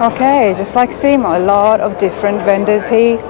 Okay, just like SEMA, a lot of different vendors here.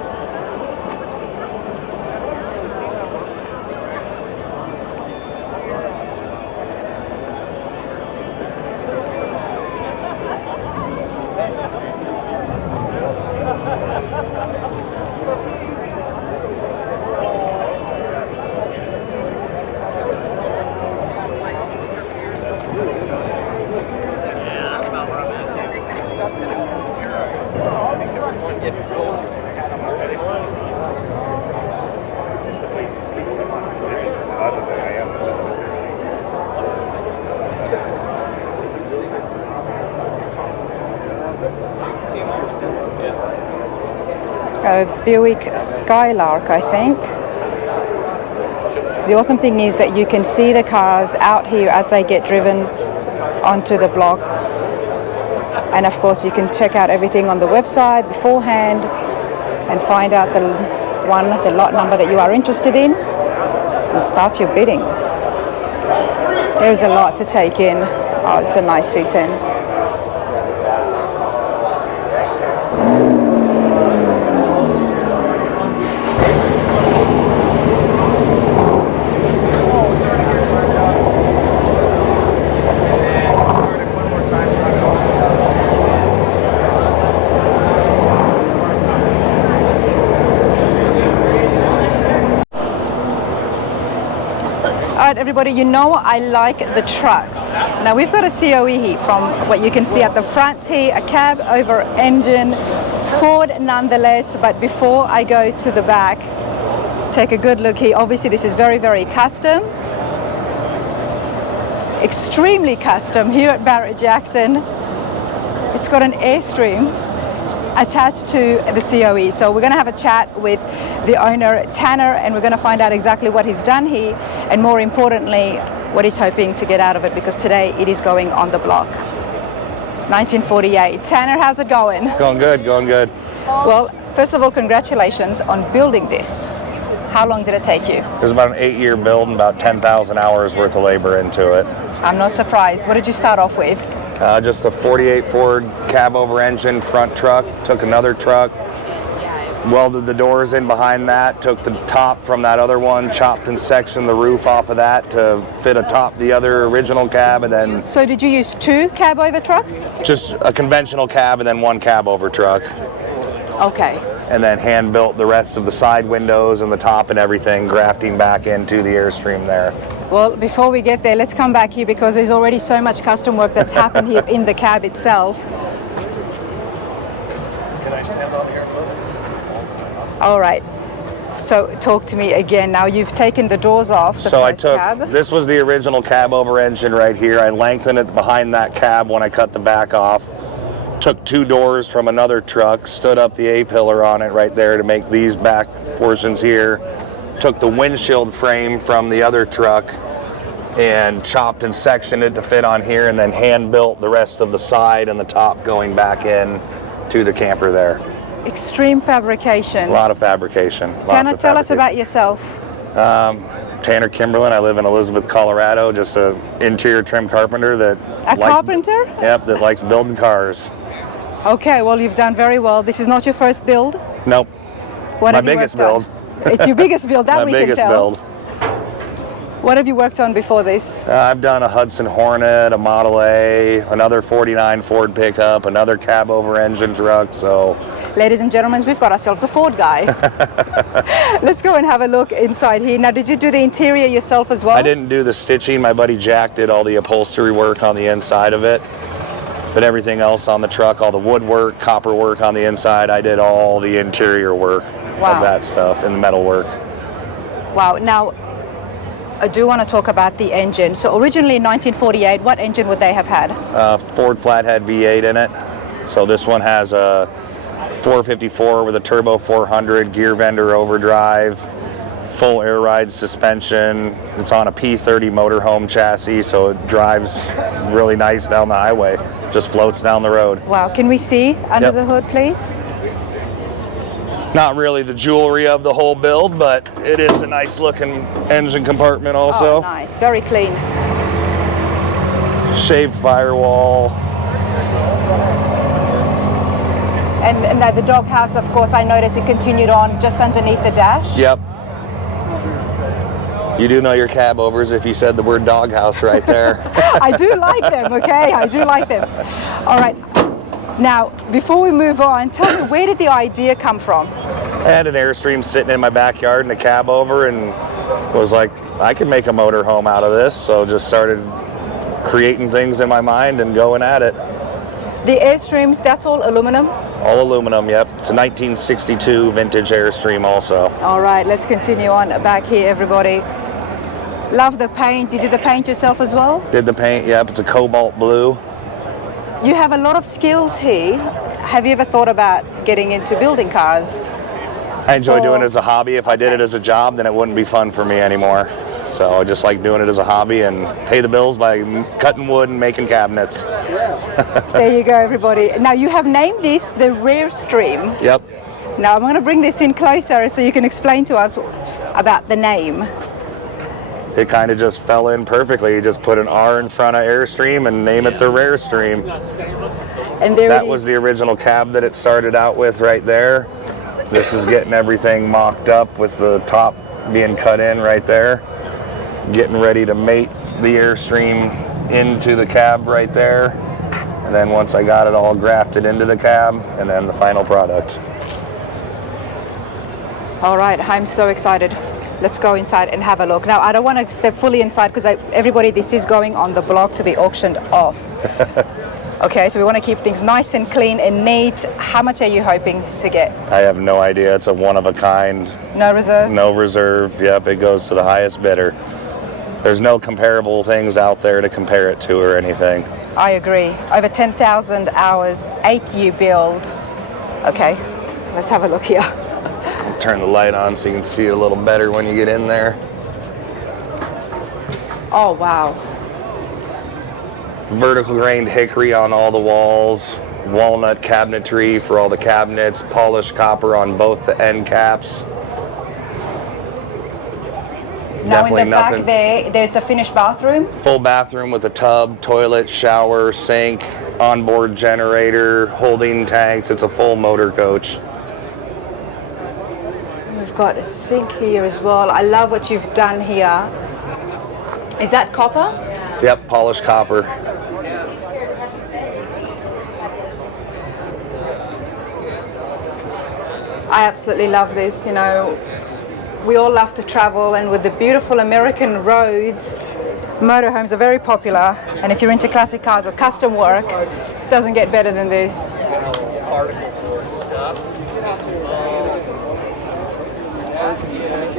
A Buick Skylark, I think. So the awesome thing is that you can see the cars out here as they get driven onto the block. And of course you can check out everything on the website beforehand and find out the lot number that you are interested in and start your bidding. There's a lot to take in. Oh, it's a nice C10. Everybody, you know I like the trucks. Now we've got a COE here from what you can see at the front here, a cab over engine, Ford nonetheless, but before I go to the back, take a good look here. Obviously this is very, very custom. Extremely custom here at Barrett Jackson. It's got an Airstream attached to the COE. So we're going to have a chat with the owner, Tanner, and we're going to find out exactly what he's done here and more importantly, what he's hoping to get out of it because today it is going on the block. 1948. Tanner, how's it going? It's going good, going good. Well, first of all, congratulations on building this. How long did it take you? It was about an 8-year build and about 10,000 hours worth of labor into it. I'm not surprised. What did you start off with? Just a 48 Ford cab over engine front truck, took another truck, welded the doors in behind that, took the top from that other one, chopped and sectioned the roof off of that to fit atop the other original cab, and then... So did you use 2 cab over trucks? Just a conventional cab and then 1 cab over truck. Okay. And then hand built the rest of the side windows and the top and everything, grafting back into the Airstream there. Well, before we get there, let's come back here because there's already so much custom work that's happened here in the cab itself. Can I stand on here? All right. So talk to me again. Now you've taken the doors off the first cab. This was the original cab over engine right here. I lengthened it behind that cab when I cut the back off. Took 2 doors from another truck, stood up the A-pillar on it right there to make these back portions here. Took the windshield frame from the other truck and chopped and sectioned it to fit on here and then hand built the rest of the side and the top going back in to the camper there. Extreme fabrication. A lot of fabrication. Tanner, tell us about yourself. Tanner Kimberlin. I live in Elizabeth, Colorado. Just an interior trim carpenter that carpenter? Yep, that likes building cars. Okay, well you've done very well. This is not your first build? Nope. What My biggest build. It's your biggest build, that we can tell. My biggest build. What have you worked on before this? I've done a Hudson Hornet, a Model A, another 49 Ford pickup, another cab over engine truck, so... Ladies and gentlemen, we've got ourselves a Ford guy. Let's go and have a look inside here. Now, did you do the interior yourself as well? I didn't do the stitching. My buddy Jack did all the upholstery work on the inside of it. But everything else on the truck, all the woodwork, copper work on the inside, I did all the interior work of that stuff and the metal work. Wow. Now, I do want to talk about the engine. So originally in 1948, what engine would they have had? Ford flathead V8 in it. So this one has a 454 with a turbo 400, gear vendor overdrive, full air ride suspension. It's on a P30 motorhome chassis, so it drives really nice down the highway. Just floats down the road. Wow, can we see under the hood, please? Not really the jewelry of the whole build, but it is a nice looking engine compartment also. Oh, nice, very clean. Shaved firewall. And the doghouse, of course, I noticed it continued on just underneath the dash. Yep. You do know your cab overs if you said the word doghouse right there. I do like them, okay? I do like them. All right. Now, before we move on, tell me, where did the idea come from? I had an Airstream sitting in my backyard and a cab over, and was like, I could make a motor home out of this. So just started creating things in my mind and going at it. The Airstreams, that's all aluminum? All aluminum, yep. It's a 1962 vintage Airstream also. All right, let's continue on back here, everybody. Love the paint. You did the paint yourself as well? Did the paint, yep. It's a cobalt blue. You have a lot of skills here. Have you ever thought about getting into building cars? I enjoy doing it as a hobby. If I did it as a job, then it wouldn't be fun for me anymore. So I just like doing it as a hobby and pay the bills by cutting wood and making cabinets. There you go, everybody. Now you have named this the Rear Stream. Yep. Now I'm going to bring this in closer so you can explain to us about the name. It kind of just fell in perfectly. You just put an R in front of Airstream and name it the Rear Stream. And there that was the original cab that it started out with right there. This is getting everything mocked up with the top being cut in right there. Getting ready to mate the Airstream into the cab right there. And then once I got it all grafted into the cab, and then the final product. All right, I'm so excited. Let's go inside and have a look. Now, I don't want to step fully inside because everybody, this is going on the blog to be auctioned off. Okay, so we want to keep things nice and clean and neat. How much are you hoping to get? I have no idea. It's a one of a kind. No reserve? No reserve. Yep, it goes to the highest bidder. There's no comparable things out there to compare it to or anything. I agree. Over 10,000 hours, 8U build. Okay, let's have a look here. Turn the light on so you can see it a little better when you get in there. Oh, wow. Vertical grained hickory on all the walls, walnut cabinetry for all the cabinets, polished copper on both the end caps. Now in the back there's a finished bathroom? Full bathroom with a tub, toilet, shower, sink, onboard generator, holding tanks. It's a full motor coach. We've got a sink here as well. I love what you've done here. Is that copper? Yep, polished copper. I absolutely love this, you know. We all love to travel, and with the beautiful American roads, motorhomes are very popular, and if you're into classic cars or custom work, it doesn't get better than this.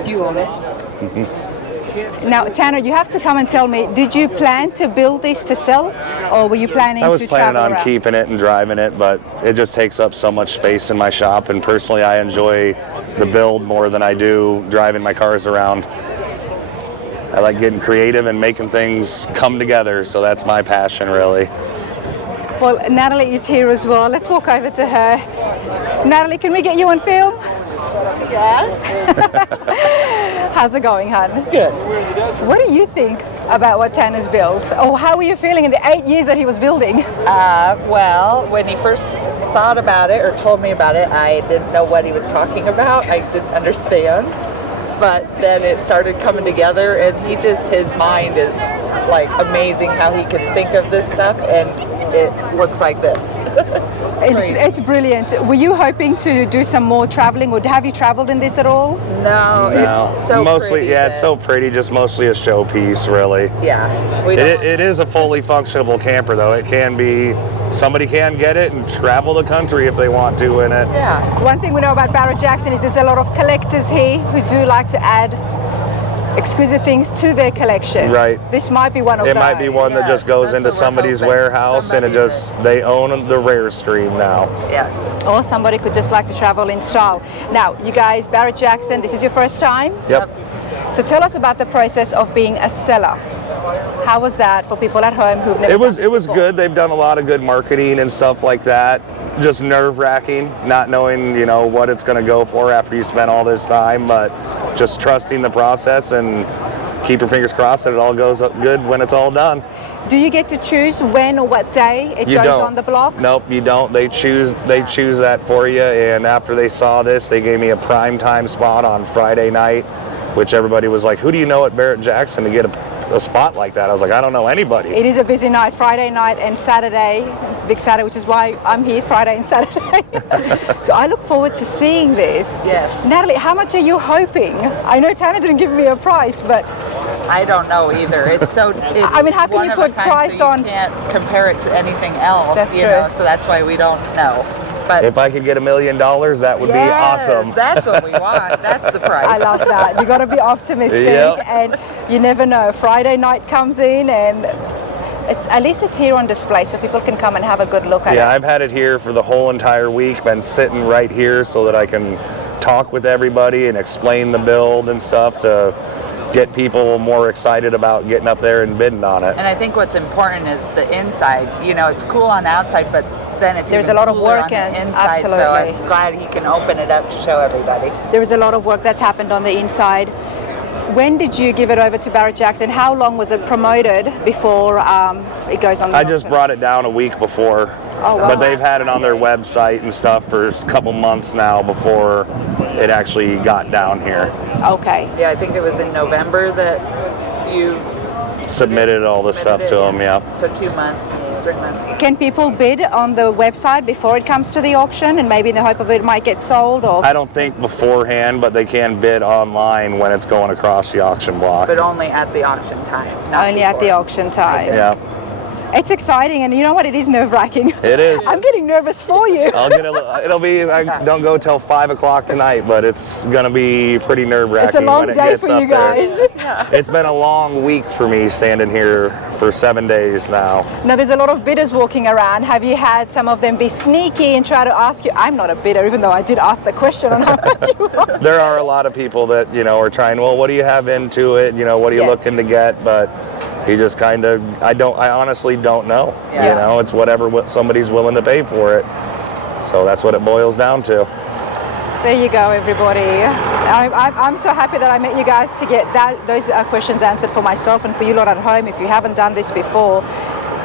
You own it. Mm-hmm. Now, Tanner, you have to come and tell me, did you plan to build this to sell, or were you planning to travel around? I was planning on keeping it and driving it, but it just takes up so much space in my shop, and personally I enjoy the build more than I do driving my cars around. I like getting creative and making things come together, so that's my passion really. Well, Natalie is here as well. Let's walk over to her. Natalie, can we get you on film? Yes. How's it going, hon? Good. What do you think about what Tanner's built? Or how were you feeling in the 8 years that he was building? Well, when he first thought about it or told me about it, I didn't know what he was talking about. I didn't understand. But then it started coming together, and his mind is like amazing how he can think of this stuff, and it looks like this. It's brilliant. Were you hoping to do some more traveling, or have you traveled in this at all? No, it's so mostly, pretty. Yeah, it's so pretty, just mostly a showpiece, really. Yeah. It is a fully functional camper, though. It can be, somebody can get it and travel the country if they want to in it. Yeah. One thing we know about Barrett Jackson is there's a lot of collectors here who do like to add exquisite things to their collection. Right. This might be one of those. It might be one that just goes into somebody's warehouse and they own the Rare Stream now. Yes. Or somebody could just like to travel in style. Now, you guys, Barrett Jackson, this is your first time? Yep. So tell us about the process of being a seller. How was that for people at home who've never It was before? good. They've done a lot of good marketing and stuff like that. Just nerve-wracking, not knowing, what it's going to go for after you spend all this time, but just trusting the process and keep your fingers crossed that it all goes up good when it's all done. Do you get to choose when or what day it goes on the block? Nope, you don't. They choose that for you. And after they saw this, they gave me a prime time spot on Friday night, which everybody was like, "Who do you know at Barrett Jackson to get a spot like that?" I was like, "I don't know anybody." It is a busy night, Friday night and Saturday. It's a big Saturday, which is why I'm here Friday and Saturday. So I look forward to seeing this. Yes. Natalie, how much are you hoping? I know Tanner didn't give me a price, but I don't know either. It's so. I mean, how can you put price on? You can't compare it to anything else. That's you true. know, so that's why we don't know. But If I could get $1 million, that would be awesome. That's what we want. That's the price. I love that. You got to be optimistic, Yep. and you never know. Friday night comes in, and at least it's here on display, so people can come and have a good look at it. Yeah, I've had it here for the whole entire week. Been sitting right here so that I can talk with everybody and explain the build and stuff to get people more excited about getting up there and bidding on it. And I think what's important is the inside. You know, it's cool on the outside, but then it's There's even a lot of cooler work on the in, inside. absolutely. So I'm glad he can open it up to show everybody. There is a lot of work that's happened on the inside. When did you give it over to Barrett Jackson? How long was it promoted before it goes on the I just auction? brought it down a week before, Oh, wow. but they've had it on their website and stuff for a couple months now before it actually got down here. Okay. Yeah, I think it was in November that you Submitted all the stuff to them, yeah. So 2 months, 3 months. Can people bid on the website before it comes to the auction, and maybe in the hope of it might get sold? Or I don't think beforehand, but they can bid online when it's going across the auction block. But only at the auction time. Not only at the before. auction time? Yeah, It's exciting, and you know what? It is nerve-wracking. it is. I'm getting nervous for you. I'll get it'll be, I don't go till 5 o'clock tonight, but it's gonna be pretty nerve-wracking. It's a long when it day gets for up you there. guys. It's been a long week for me standing here for 7 days now. Now, there's a lot of bidders walking around. Have you had some of them be sneaky and try to ask you? I'm not a bidder, even though I did ask the question on how much you want. There are a lot of people that, are trying, well, what do you have into it? What are you Yes. looking to get? But you just kind of, I honestly don't know. Yeah. It's whatever somebody's willing to pay for it. So that's what it boils down to. There you go, everybody. I'm so happy that I met you guys to get those questions answered for myself and for you lot at home. If you haven't done this before,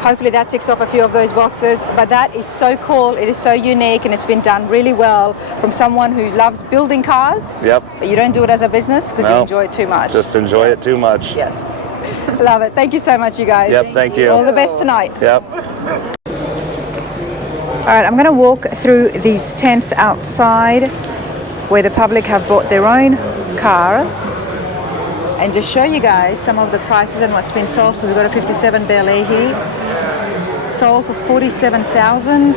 hopefully that ticks off a few of those boxes. But that is so cool. It is so unique, and it's been done really well from someone who loves building cars. Yep. But you don't do it as a business because you No. enjoy it too much. Just enjoy it too much. Yes. Love it. Thank you so much, you guys. Yep, thank you. All the best tonight. Yep. All right, I'm going to walk through these tents outside where the public have bought their own cars and just show you guys some of the prices and what's been sold. So we've got a 57 Barret here, sold for $47,000.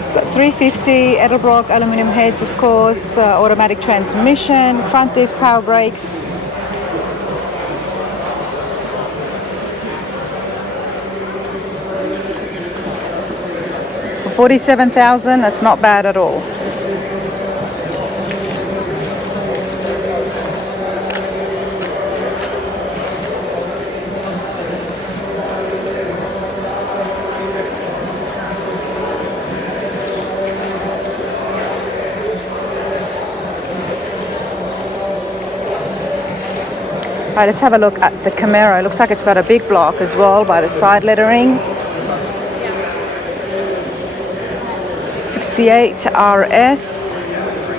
It's got 350 Edelbrock aluminum heads, of course, automatic transmission, front disc power brakes. For $47,000, that's not bad at all. All right, let's have a look at the Camaro. It looks like it's got a big block as well by the side lettering. 68 RS,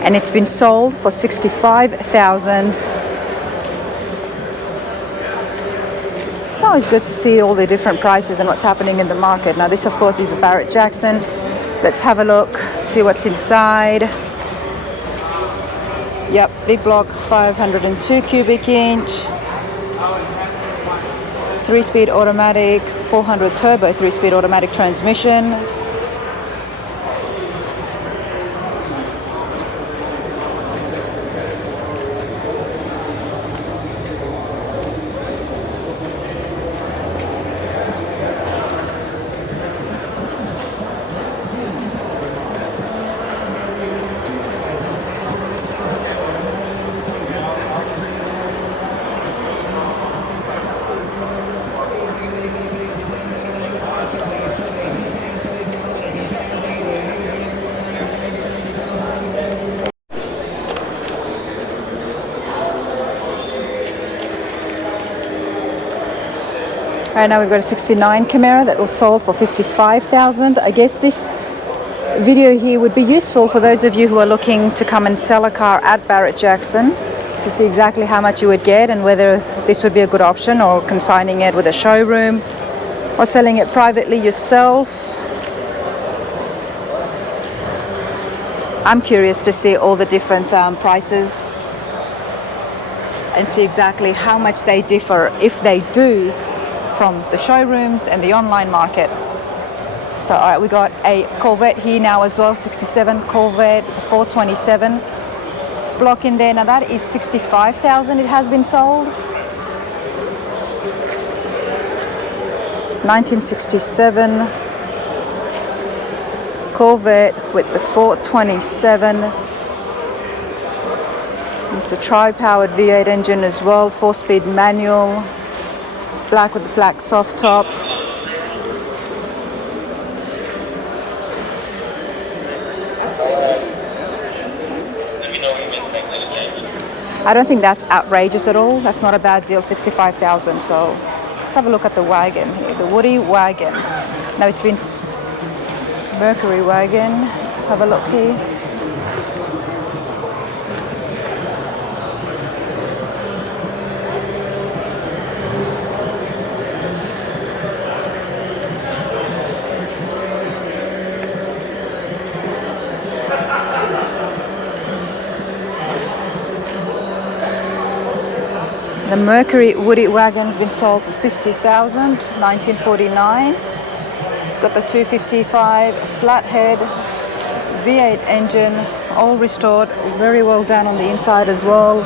and it's been sold for $65,000. It's always good to see all the different prices and what's happening in the market. Now this, of course, is a Barrett Jackson. Let's have a look, see what's inside. Yep, big block, 502 cubic inch. 3-speed automatic, 400 turbo 3-speed automatic transmission. Right now we've got a 69 Camaro that was sold for $55,000. I guess this video here would be useful for those of you who are looking to come and sell a car at Barrett Jackson to see exactly how much you would get and whether this would be a good option, or consigning it with a showroom or selling it privately yourself. I'm curious to see all the different prices and see exactly how much they differ, if they do, from the showrooms and the online market. So all right, we got a Corvette here now as well, 67 Corvette, the 427 block in there. Now that is $65,000 it has been sold. 1967 Corvette with the 427. It's a tri-powered V8 engine as well, 4-speed manual, black with the black soft top. I don't think that's outrageous at all. That's not a bad deal, $65,000. So let's have a look at the wagon here, the Woody wagon. Now it's been Mercury wagon. Let's have a look here. The Mercury Woody wagon's been sold for $50,000, 1949. It's got the 255 flathead V8 engine, all restored, very well done on the inside as well.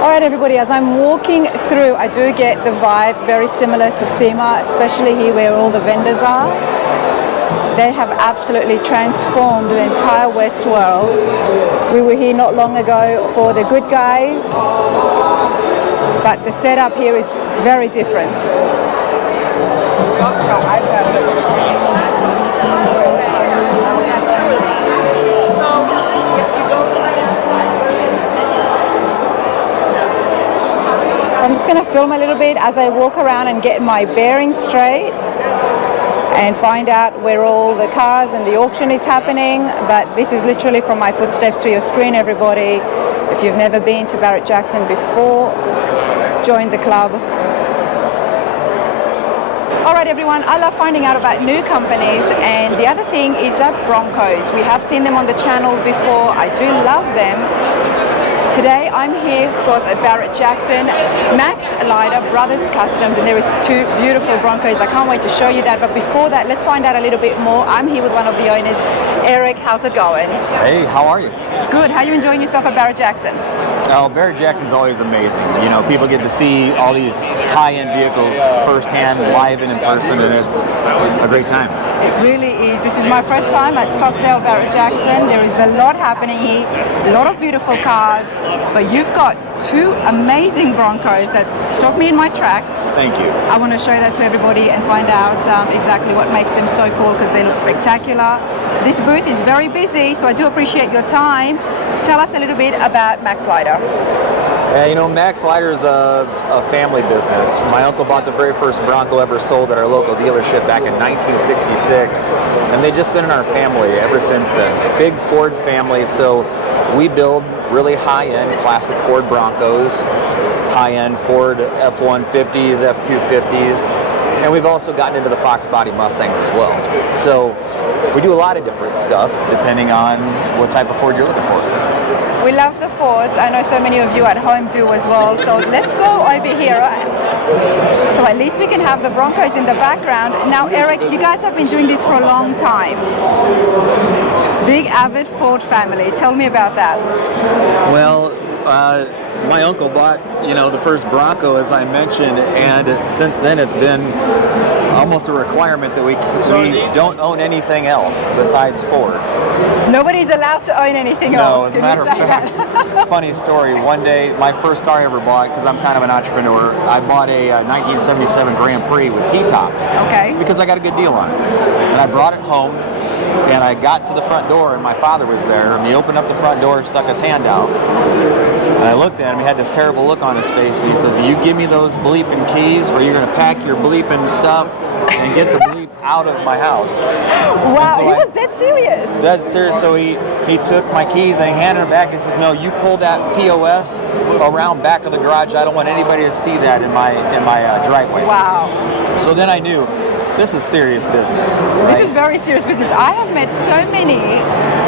All right, everybody, as I'm walking through, I do get the vibe very similar to SEMA, especially here where all the vendors are. They have absolutely transformed the entire West World. We were here not long ago for the Good Guys, but the setup here is very different. I'm just going to film a little bit as I walk around and get my bearings straight and find out where all the cars and the auction is happening. But this is literally from my footsteps to your screen, everybody. If you've never been to Barrett Jackson before, join the club. All right, everyone, I love finding out about new companies, and the other thing is that Broncos. We have seen them on the channel before. I do love them. Today I'm here, of course, at Barrett Jackson, Max Leiter Brothers Customs, and there is two beautiful Broncos. I can't wait to show you that, but before that, let's find out a little bit more. I'm here with one of the owners, Eric. How's it going? Hey, how are you? Good. How are you enjoying yourself at Barrett Jackson? Oh, Barrett Jackson's always amazing. You know, people get to see all these high-end vehicles firsthand, live and in person, and it's a great time. It really is. This is my first time at Scottsdale Barrett Jackson. There is a lot happening here, a lot of beautiful cars, but you've got two amazing Broncos that stopped me in my tracks. Thank you. I want to show that to everybody and find out exactly what makes them so cool, because they look spectacular. This booth is very busy, so I do appreciate your time. Tell us a little bit about Max Leiter. You know, Max Leiter is a family business. My uncle bought the very first Bronco ever sold at our local dealership back in 1966, and they've just been in our family ever since then. Big Ford family, so we build really high-end classic Ford Broncos, high-end Ford F-150s, F-250s, and we've also gotten into the Fox body Mustangs as well. So we do a lot of different stuff depending on what type of Ford you're looking for. We love the Fords. I know so many of you at home do as well. So let's go over here. So at least we can have the Broncos in the background. Now, Eric, you guys have been doing this for a long time. Big avid Ford family. Tell me about that. Well, my uncle bought, the first Bronco, as I mentioned, and since then it's been almost a requirement that we don't own anything else besides Fords. Nobody's allowed to own anything else. No, as a matter of fact, funny story, one day, my first car I ever bought, because I'm kind of an entrepreneur, I bought a 1977 Grand Prix with T-tops. Okay. Because I got a good deal on it. And I brought it home, and I got to the front door, and my father was there, and he opened up the front door, stuck his hand out, and I looked at him. He had this terrible look on his face, and he says, "You give me those bleeping keys, or you're going to pack your bleeping stuff and get the bleep out of my house." Wow, he was dead serious. Dead serious. So he took my keys and he handed them back. He says, "No, you pull that POS around back of the garage. I don't want anybody to see that in my driveway." Wow. So then I knew this is serious business. Right? This is very serious business. I have met so many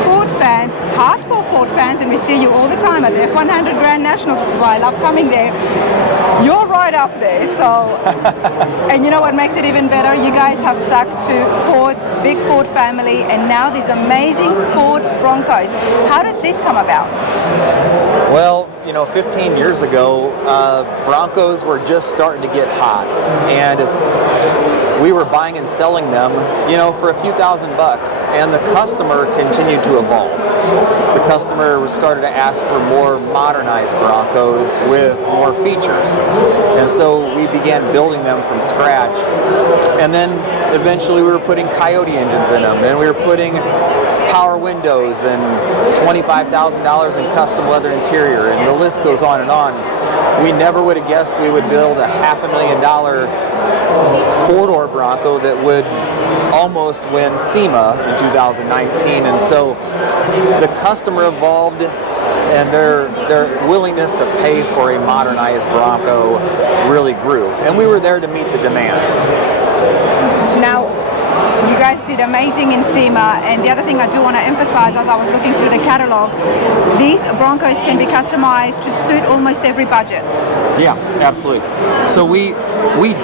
Ford fans, hardcore Ford fans, and we see you all the time at the F100 Grand Nationals, which is why I love coming there. You're right up there, so, and you know what makes it even better? You guys have stuck to Ford's big Ford family, and now these amazing Ford Broncos. How did this come about? Well, 15 years ago, Broncos were just starting to get hot, and we were buying and selling them, for a few $1,000s, and the customer continued to evolve. The customer started to ask for more modernized Broncos with more features, and so we began building them from scratch. And then eventually we were putting Coyote engines in them, and we were putting power windows and $25,000 in custom leather interior, and the list goes on and on. We never would have guessed we would build a $500,000 four-door Bronco that would almost win SEMA in 2019. And so the customer evolved, and their willingness to pay for a modernized Bronco really grew, and we were there to meet the demand. Now, you guys did amazing in SEMA, and the other thing I do want to emphasize as I was looking through the catalog, these Broncos can be customized to suit almost every budget. Yeah, absolutely. So we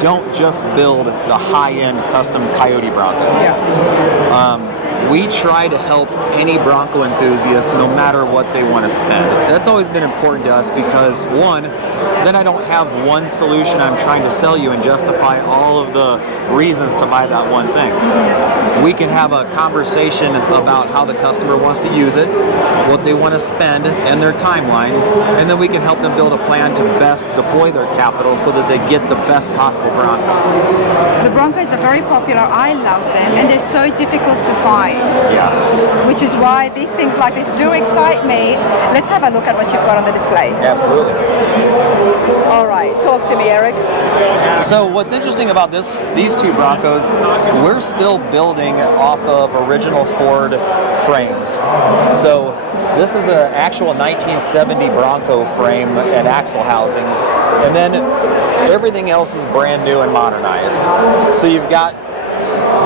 don't just build the high-end custom Coyote Broncos. Yeah. We try to help any Bronco enthusiast no matter what they want to spend. That's always been important to us because, one, then I don't have one solution I'm trying to sell you and justify all of the reasons to buy that one thing. We can have a conversation about how the customer wants to use it, what they want to spend, and their timeline, and then we can help them build a plan to best deploy their capital so that they get the best possible Bronco. The Broncos are very popular. I love them, and they're so difficult to find. Yeah. Which is why these things like this do excite me. Let's have a look at what you've got on the display. Absolutely. All right, talk to me, Eric. So what's interesting about these two Broncos, we're still building off of original Ford frames. So this is an actual 1970 Bronco frame and axle housings, and then everything else is brand new and modernized. So you've got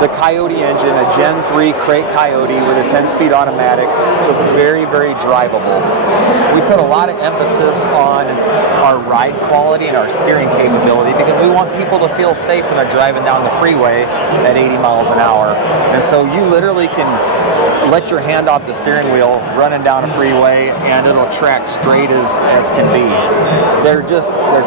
the Coyote engine, a Gen 3 crate Coyote with a 10-speed automatic, so it's very, very drivable. We put a lot of emphasis on our ride quality and our steering capability because we want people to feel safe when they're driving down the freeway at 80 miles an hour. And so you literally can let your hand off the steering wheel running down a freeway and it'll track straight as can be. They're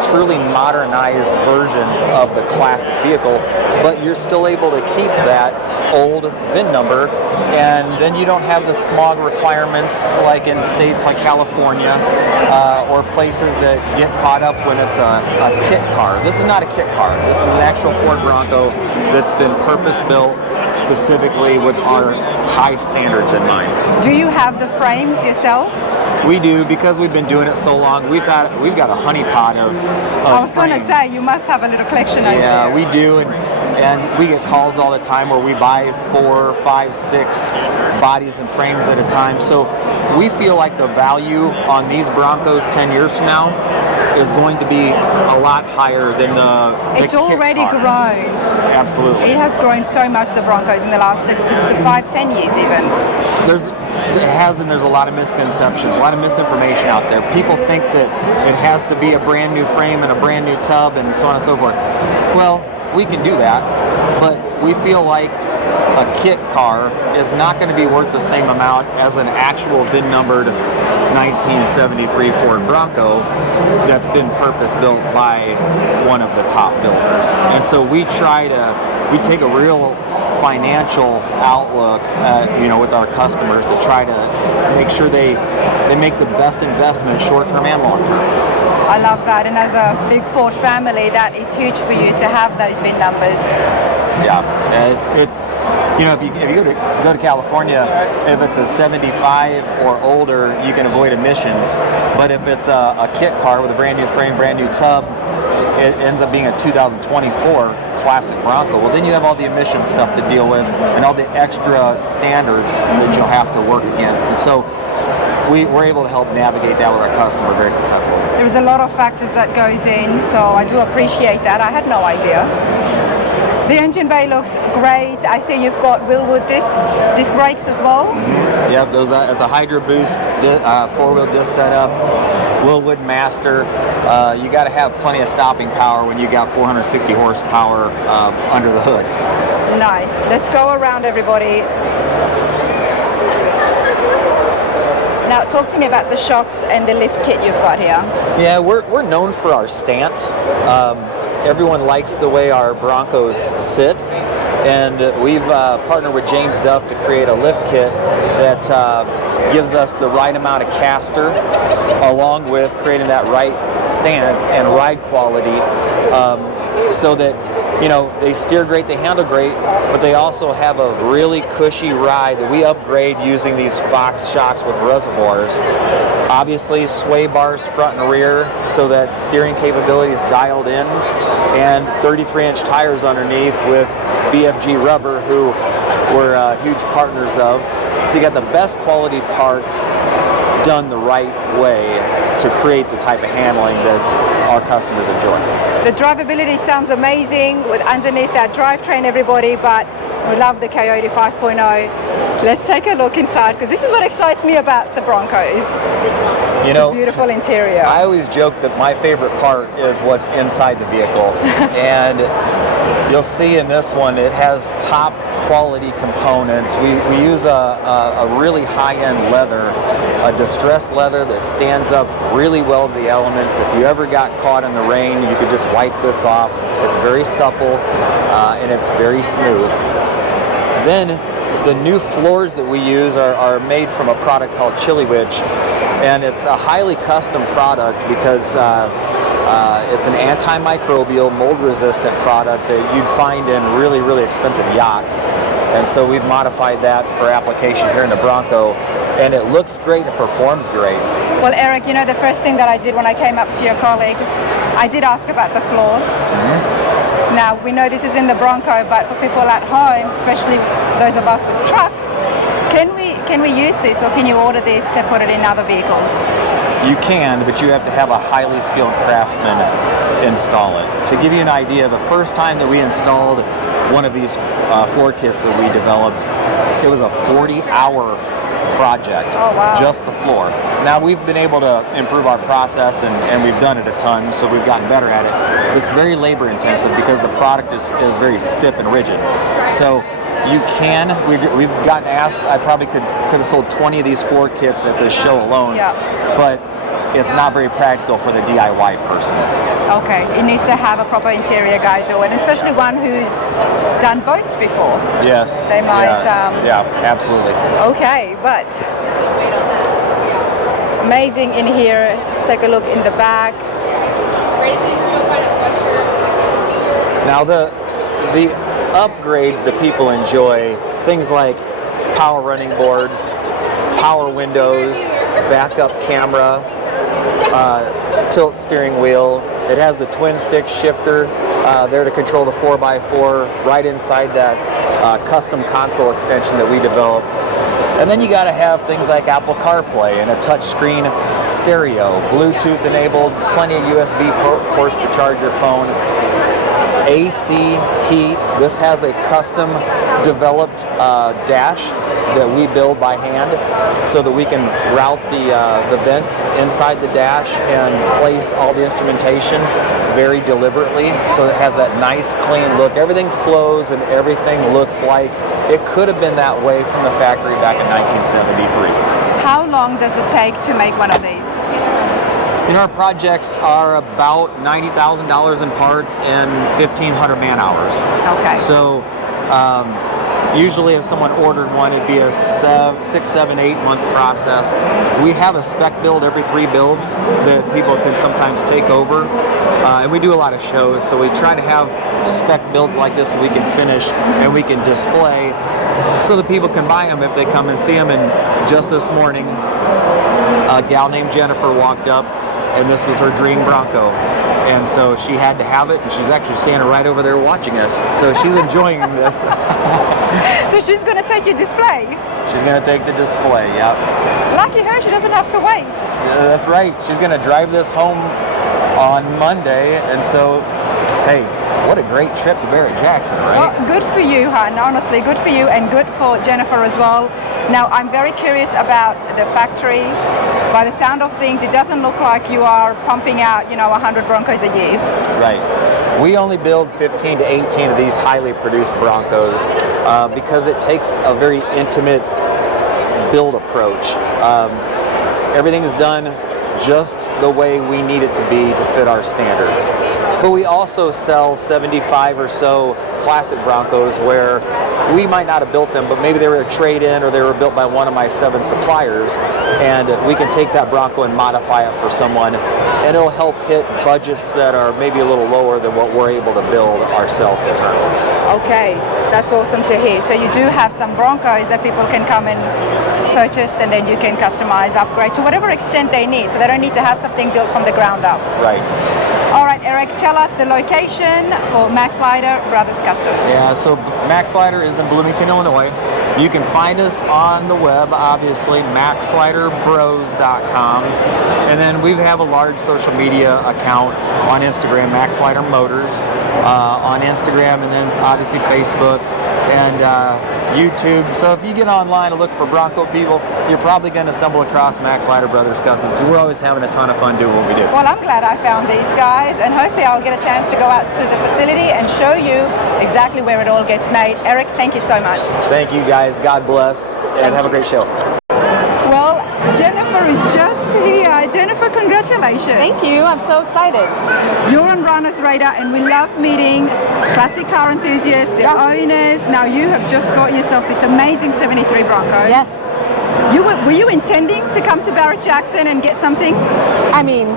truly modernized versions of the classic vehicle, but you're still able to keep that old VIN number, and then you don't have the smog requirements like in states like California or places that get caught up when it's a kit car. This is not a kit car. This is an actual Ford Bronco that's been purpose-built specifically with our high standards in mind. Do you have the frames yourself? We do, because we've been doing it so long. We've got a honeypot of I was going to say, you must have a little collection over there. Yeah, we do, and we get calls all the time where we buy 4, 5, 6 bodies and frames at a time. So we feel like the value on these Broncos 10 years from now is going to be a lot higher than the It's already grown. Absolutely. It has grown so much, the Broncos, in the last just the 5-10 years even. There's a lot of misconceptions, a lot of misinformation out there. People think that it has to be a brand new frame and a brand new tub and so on and so forth. Well, we can do that, but we feel like a kit car is not going to be worth the same amount as an actual VIN numbered 1973 Ford Bronco that's been purpose built by one of the top builders. And so we take a real financial outlook with our customers to try to make sure they make the best investment short-term and long-term. I love that, and as a big Ford family, that is huge for you to have those VIN numbers. Yeah, You know, if you go to California, if it's a 75 or older, you can avoid emissions. But if it's a kit car with a brand new frame, brand new tub, it ends up being a 2024 classic Bronco. Well, then you have all the emission stuff to deal with and all the extra standards that you'll have to work against. And so we're able to help navigate that with our customer very successfully. There's a lot of factors that goes in, so I do appreciate that. I had no idea. The engine bay looks great. I see you've got Willwood disc brakes as well. Mm-hmm. Yep, it's a Hydro Boost four-wheel disc setup, Willwood Master. You got to have plenty of stopping power when you got 460 horsepower under the hood. Nice. Let's go around, everybody. Now, talk to me about the shocks and the lift kit you've got here. Yeah, we're known for our stance. Everyone likes the way our Broncos sit, and we've partnered with James Duff to create a lift kit that gives us the right amount of caster, along with creating that right stance and ride quality, so that, you know, they steer great, they handle great, but they also have a really cushy ride that we upgrade using these Fox shocks with reservoirs. Obviously, sway bars front and rear so that steering capability is dialed in, and 33-inch tires underneath with BFG rubber, who we're huge partners of. So you got the best quality parts done the right way to create the type of handling that our customers enjoy. The drivability sounds amazing with underneath that drivetrain, everybody, but we love the Coyote 5.0. Let's take a look inside, because this is what excites me about the Broncos. You know, beautiful interior. I always joke that my favorite part is what's inside the vehicle. And you'll see in this one, it has top quality components. We use a really high-end leather, a distressed leather that stands up really well to the elements. If you ever got caught in the rain, you could just wipe this off. It's very supple and it's very smooth. Then the new floors that we use are made from a product called Chili Witch, and it's a highly custom product because it's an antimicrobial, mold-resistant product that you'd find in really, really expensive yachts. And so we've modified that for application here in the Bronco, and it looks great and it performs great. Well, Eric, you know, the first thing that I did when I came up to your colleague, I did ask about the floors. Mm-hmm. Now, we know this is in the Bronco, but for people at home, especially those of us with trucks, can we use this, or can you order this to put it in other vehicles? You can, but you have to have a highly skilled craftsman install it. To give you an idea, the first time that we installed one of these floor kits that we developed, it was a 40-hour project. Oh, wow. Just the floor. Now we've been able to improve our process, and we've done it a ton, so we've gotten better at it. But it's very labor intensive because the product is very stiff and rigid. So you can, we've gotten asked, I probably could have sold 20 of these floor kits at this show alone, yeah. But it's not very practical for the DIY person. Okay, it needs to have a proper interior guy do it, and especially one who's done boats before. Yes. They might. Yeah, absolutely. Okay, but amazing in here. Let's take a look in the back. Now the upgrades that people enjoy, things like power running boards, power windows, backup camera, tilt steering wheel. It has the twin stick shifter there to control the 4x4 right inside that custom console extension that we developed. And then you got to have things like Apple CarPlay and a touchscreen stereo, Bluetooth enabled, plenty of USB ports to charge your phone. AC, heat. This has a custom developed dash that we build by hand so that we can route the vents inside the dash and place all the instrumentation very deliberately so it has that nice clean look. Everything flows and everything looks like it could have been that way from the factory back in 1973. How long does it take to make one of these? And our projects are about $90,000 in parts and 1,500 man hours. Okay. So Usually if someone ordered one, it'd be a 6, 7, 8 month process. We have a spec build every 3 builds that people can sometimes take over. And we do a lot of shows, so we try to have spec builds like this so we can finish and we can display so that people can buy them if they come and see them. And just this morning, a gal named Jennifer walked up, and this was her dream Bronco. And so she had to have it, and she's actually standing right over there watching us. So she's enjoying this. So she's going to take your display? She's going to take the display, yep. Lucky her, she doesn't have to wait. Yeah, that's right. She's going to drive this home on Monday, and so, hey, what a great trip to Barrett Jackson, right? Well, good for you, hon. Honestly, good for you, and good for Jennifer as well. Now, I'm very curious about the factory. By the sound of things, it doesn't look like you are pumping out, 100 Broncos a year. Right. We only build 15 to 18 of these highly produced Broncos because it takes a very intimate build approach. Everything is done just the way we need it to be to fit our standards. But we also sell 75 or so classic Broncos where we might not have built them, but maybe they were a trade-in or they were built by one of my 7 suppliers, and we can take that Bronco and modify it for someone, and it'll help hit budgets that are maybe a little lower than what we're able to build ourselves internally. Okay, that's awesome to hear. So you do have some Broncos that people can come and purchase, and then you can customize, upgrade to whatever extent they need, so they don't need to have something built from the ground up. Right. All right, Eric, tell us the location for Max Slider Brothers Customs. Yeah, so Max Slider is in Bloomington, Illinois. You can find us on the web, obviously, maxsliderbros.com. And then we have a large social media account on Instagram, Max Slider Motors, on Instagram, and then obviously Facebook and YouTube. So if you get online and look for Bronco people, you're probably going to stumble across Max Slider Brothers Customs, because we're always having a ton of fun doing what we do. Well, I'm glad I found these guys, and hopefully I'll get a chance to go out to the facility and show you exactly where it all gets made. Eric, thank you so much. Thank you guys. God bless, and have a great show. Well, Jennifer is just here. Jennifer, congratulations. Thank you. I'm so excited. You're on Runner's Radar, and we love meeting classic car enthusiasts, their owners. Now you have just got yourself this amazing 73 Bronco. Yes. Were you intending to come to Barrett Jackson and get something? I mean,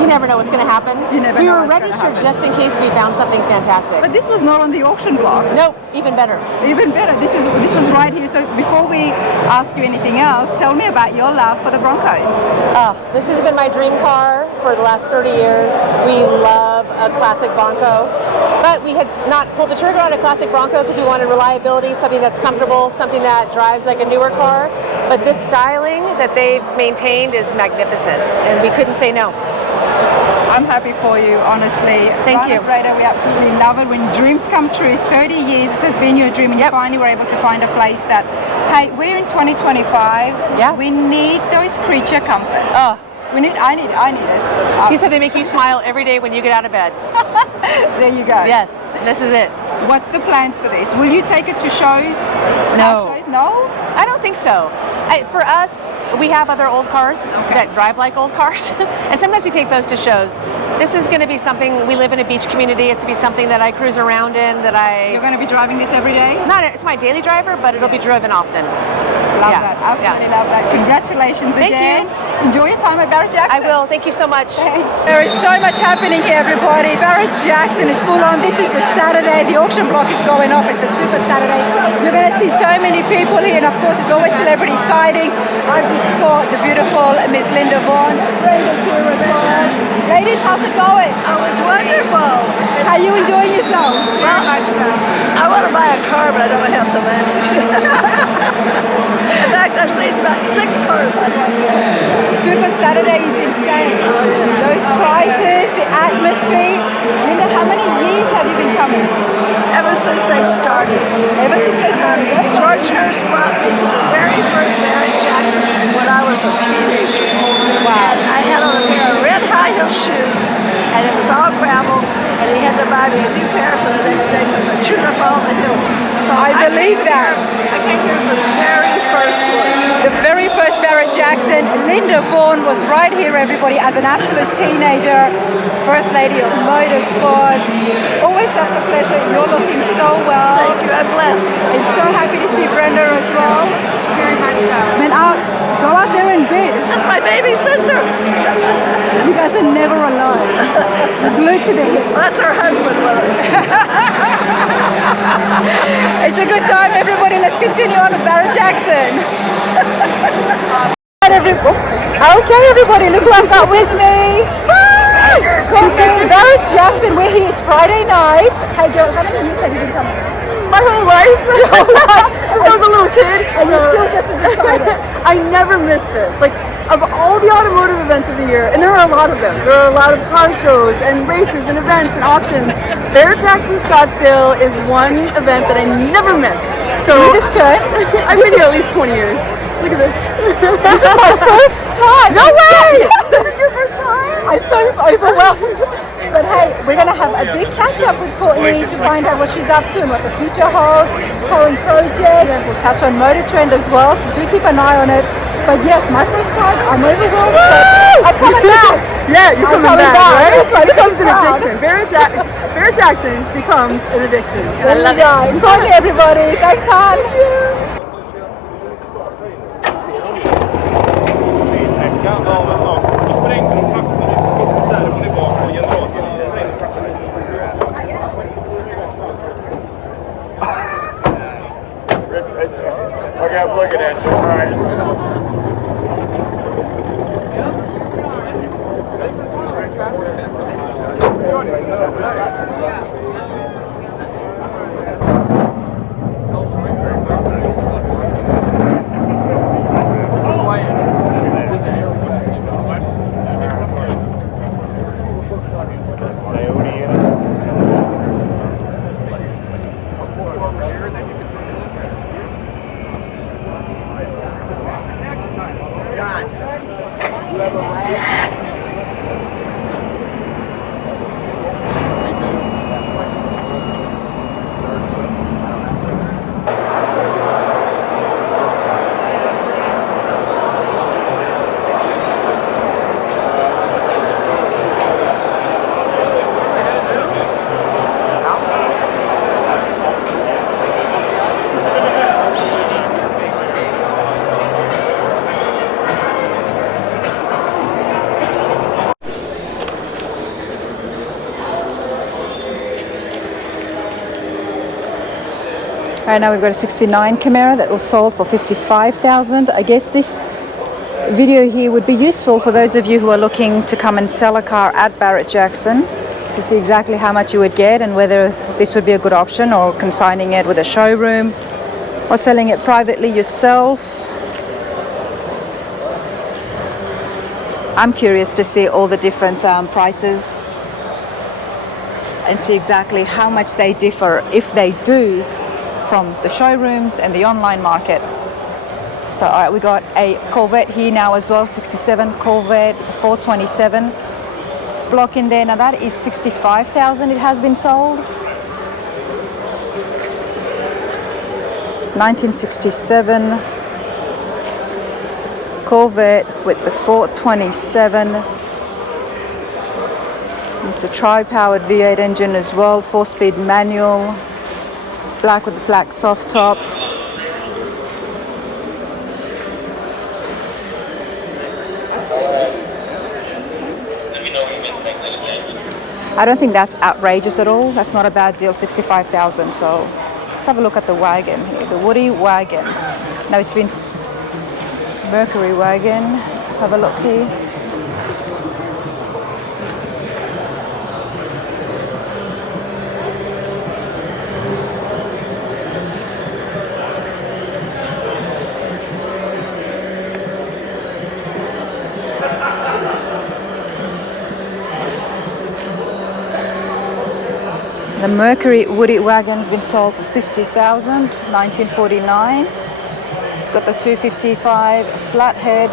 you never know what's going to happen. You never we know were what's gonna registered happen. just in case we found something fantastic. But this was not on the auction block. Nope, even better. Even better. This was right here. So before we ask you anything else, tell me about your love for the Broncos. This has been my dream car for the last 30 years. We love a classic Bronco, but we had not pulled the trigger on a classic Bronco because we wanted reliability, something that's comfortable, something that drives like a newer car. But this styling that they've maintained is magnificent, and we couldn't say no. I'm happy for you, honestly. Thank you. Runners Radar, we absolutely love it. When dreams come true, 30 years, this has been your dream, and you finally were able to find a place that, hey, we're in 2025. Yeah. We need those creature comforts. Oh. I need it. You said they make you smile every day when you get out of bed. There you go. Yes, this is it. What's the plans for this? Will you take it to shows? No. Car shows? No? I don't think so. For us, we have other old cars that drive like old cars, and sometimes we take those to shows. This is going to be something, we live in a beach community, it's going to be something that I cruise around in, that I... You're going to be driving this every day? It's my daily driver, but it'll be driven often. Love that. Absolutely love that. Congratulations Thank again. you. Enjoy your time at Barrett Jackson. I will. Thank you so much. Thanks. There is so much happening here, everybody. Barrett Jackson is full on. This is the Saturday. The auction block is going off. It's the Super Saturday. You're going to see so many people here, and of course, there's always celebrity sightings. I've just got the beautiful Miss Linda Vaughn. Brenda's here as well. Ladies, how's it going? Oh, it's wonderful. How are you enjoying yourselves? Very much so. I want to buy a car, but I don't have the money. In fact, I've seen about 6 cars I'd like to get. Super Saturday is insane. Those prices, the atmosphere. Linda, how many years have you been coming? Ever since they started. Ever since they started? George Hurst brought me to the very first Barrett Jackson when I was a teenager. Wow. And I had on a pair of red high heel shoes, and it was all gravel, and he had to buy me a new pair for the next day because I chewed up all the hills. So I believe that. I came here for the very first one. The very first Barrett Jackson. Jackson. Linda Vaughn was right here, everybody, as an absolute teenager, First Lady of Motorsports. Always such a pleasure. You're looking so well. Thank you. I'm blessed. And so happy to see Brenda as well. Very much so. Man, go out there and bid. That's my baby sister. You guys are never alone. You're glued to the hip. Well, that's her husband with us. It's a good time, everybody. Let's continue on with Barrett Jackson. Okay, everybody, look who I've got with me. Courtney, Barrett Jackson. We're here. It's Friday night. Hey, girl, how many years have you been coming? My whole life. Since I was a little kid. And you're still just as excited. I never miss this. Like, of all the automotive events of the year, and there are a lot of them, there are a lot of car shows and races and events and auctions. Barrett Jackson Scottsdale is one event that I never miss. So You just turned. I've been here at least 20 years. Look at this. This is my first time. No way! This is your first time? I'm so overwhelmed. But hey, we're going to have a big catch up with Courtney to find out what she's up to and what the future holds, current project. We'll touch on Motor Trend as well, so do keep an eye on it. But yes, my first time, I'm overwhelmed. I'm coming back. Yeah, you're coming back, right? That's right. It becomes an addiction. Barrett Jackson becomes an addiction. I love it. Courtney, everybody. Thanks, hon. Okay, I'm looking at you. All right. Right now we've got a 69 Camaro that was sold for $55,000. I guess this video here would be useful for those of you who are looking to come and sell a car at Barrett Jackson to see exactly how much you would get and whether this would be a good option, or consigning it with a showroom or selling it privately yourself. I'm curious to see all the different prices and see exactly how much they differ, if they do, from the showrooms and the online market. So all right, we got a Corvette here now as well, 67 Corvette, the 427 block in there. Now that is $65,000. It has been sold. 1967 Corvette with the 427. It's a tri-powered V8 engine as well, 4-speed manual. Black with the black soft top. I don't think that's outrageous at all. That's not a bad deal, $65,000. So let's have a look at the wagon here, the Woody wagon. Now it's been Mercury wagon. Let's have a look here. The Mercury Woody wagon's been sold for $50,000, 1949. It's got the 255 flathead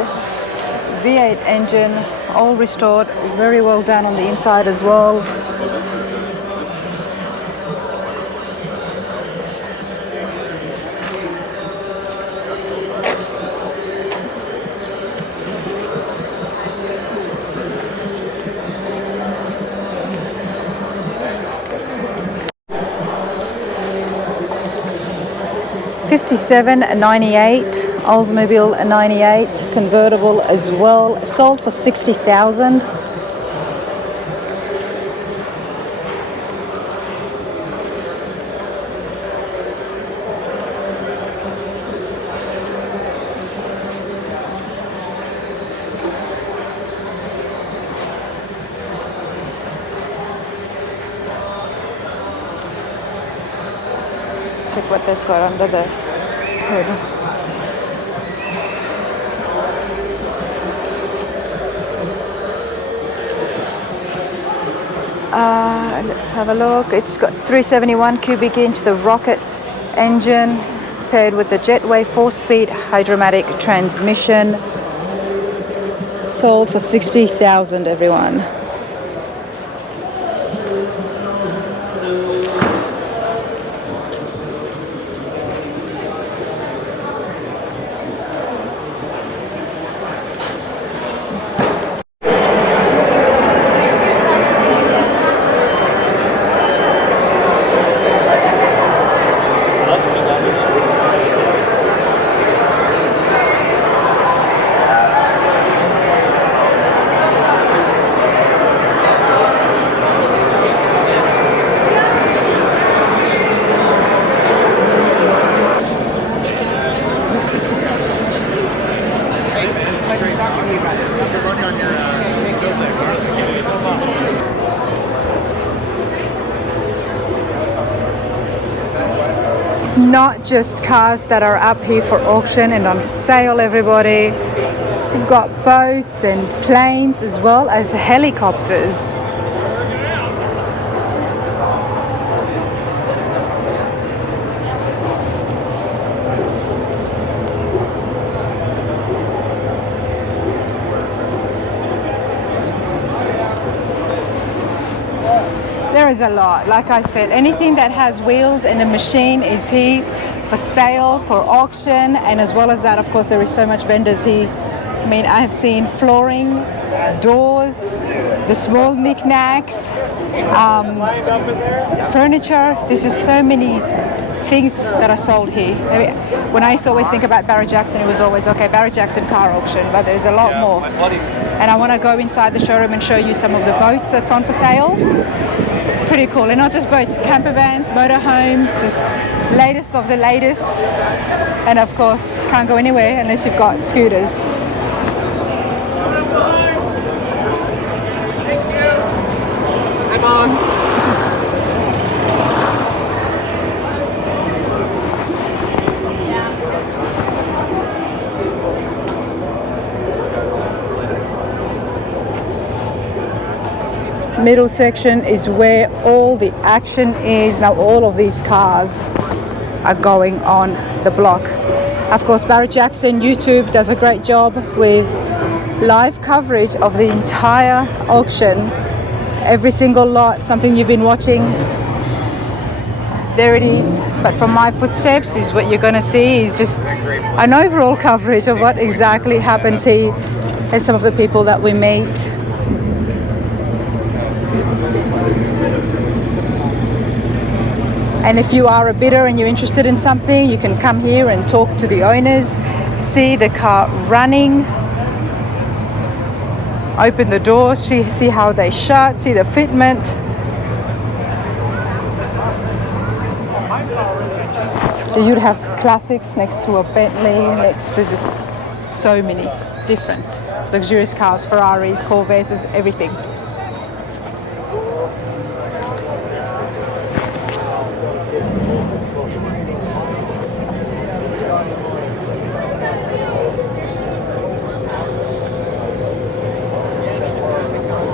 V8 engine, all restored, very well done on the inside as well. 57.98, Oldsmobile 98, convertible as well, sold for 60,000. Check what they've got under the hood. Let's have a look. It's got 371 cubic inch, the rocket engine paired with the Jetway 4-speed hydromatic transmission. Sold for 60,000, everyone. Not just cars that are up here for auction and on sale, everybody. We've got boats and planes as well as helicopters. There is a lot. Like I said, anything that has wheels and a machine is here for sale, for auction, and as well as that, of course, there is so much vendors here. I mean, I have seen flooring, doors, the small knickknacks, furniture. There's just so many things that are sold here. I mean, when I used to always think about Barrett Jackson, it was always, okay, Barrett Jackson car auction, but there's a lot more. And I want to go inside the showroom and show you some of the boats that's on for sale. Pretty cool. And not just boats, camper vans, motorhomes, just latest of the latest. And of course, can't go anywhere unless you've got scooters. Hi, Mom. Middle section is where all the action is. Now all of these cars are going on the block. Of course, Barrett Jackson YouTube does a great job with live coverage of the entire auction. Every single lot, something you've been watching. There it is. But from my footsteps is what you're going to see is just an overall coverage of what exactly happens here and some of the people that we meet. And if you are a bidder and you're interested in something, you can come here and talk to the owners, see the car running, open the doors, see how they shut, see the fitment. So you'd have classics next to a Bentley, next to just so many different luxurious cars, Ferraris, Corvettes, everything.